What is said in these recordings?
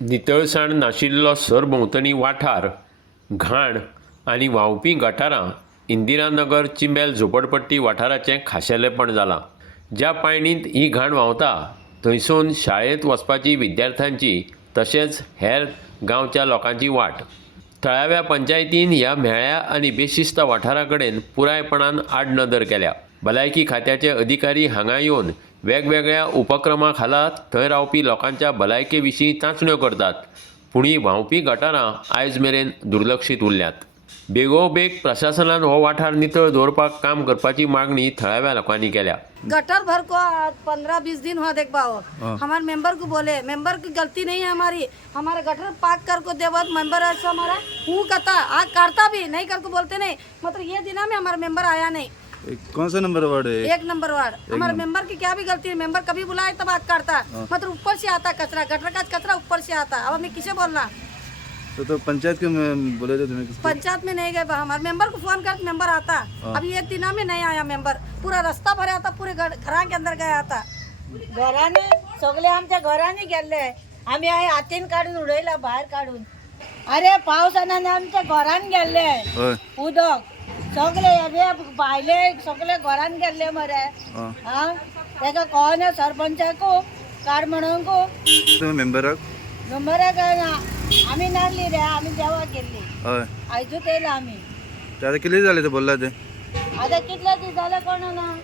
नितळसाण नाशिल्लो सरभोंवतणी वाठार घाण आनी व्हांवपी गटारां इंदिरानगर चिंबेल झोपडपट्टी वाठाराचें खाशेलेपण जालां. ज्या पायणींत ही घाण व्हांवता थंयसून शाळेंत वचपाची विद्यार्थ्यांची तशेंच हेर गांवच्या लोकांची वाट. थळाव्या पंचायतीन ह्या म्हेळ्या आनी बेशिस्त वाठारा कडेन पुरायपणान आडनदर केल्या. भलायकी खात्याचे अधिकारी हांगा येवन वेगवेगळ्या उपक्रमां खाला थंय रावपी लोकांच्या भलायके विशीं चांचण्यो करतात, पूण ही व्हांवपी गटारां आयज मेरेन दुर्लक्षीत उरल्यात. बेगोबेग प्रशासनान हो वाठार नितळ दवरपाक काम करपाची मागणी थळाव्या लोकांनी केल्या. गटर भर को 15-20 दिन हुआ देख पाओ। हमारे मेंबर को बोले, मेंबर की गलती नहीं है हमारी, हमारा गटर पाक कर को देवत मेंबर ऐसा हमारा हूँ कहता आग काटता भी नहीं कर को बोलते नहीं, मतलब ये दिना में हमारा मेंबर आया नहीं। कौन सा नंबर वार्ड है? 1 नंबर वार्ड। हमारे मेंबर की क्या भी गलती है, मेंबर कभी बुलाए तब आग काटता, मतलब ऊपर से आता कचरा, गटर का कचरा ऊपर से आता। अब हमें किसे बोलना? तो पंचायत के में बोले थे तुम्हें? पंचायत में नहीं गए, हमारे मेंबर को फोन कर मेंबर आता, अब ये दिना में नहीं आया मेंबर, पूरा रास्ता भरा था, पूरे घरा के अंदर गया था। घराने सगळे आमच्या घराने गेले, आम्ही आहे हातीन काढून उडयला बाहेर काढून. अरे पावसाने आमच्या घरान गेले उदक सगळे अरे भायले सगळे घरान गेले मरे. हा तेका कोण सरपंचाको काढ म्हणून को तुम्ही मेंबर नंबराक आम्ही नाडली रे, आम्ही देवा केली आयजूच येयला आम्ही. आता किती झाले ते बोलला ते? आता कितले दीस झाले कोण ना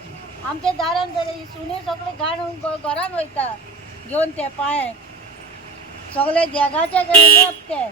आमच्या दारान सुने सगळे घाण घरान वयता घेऊन ते पाय सगळे जगाचे ते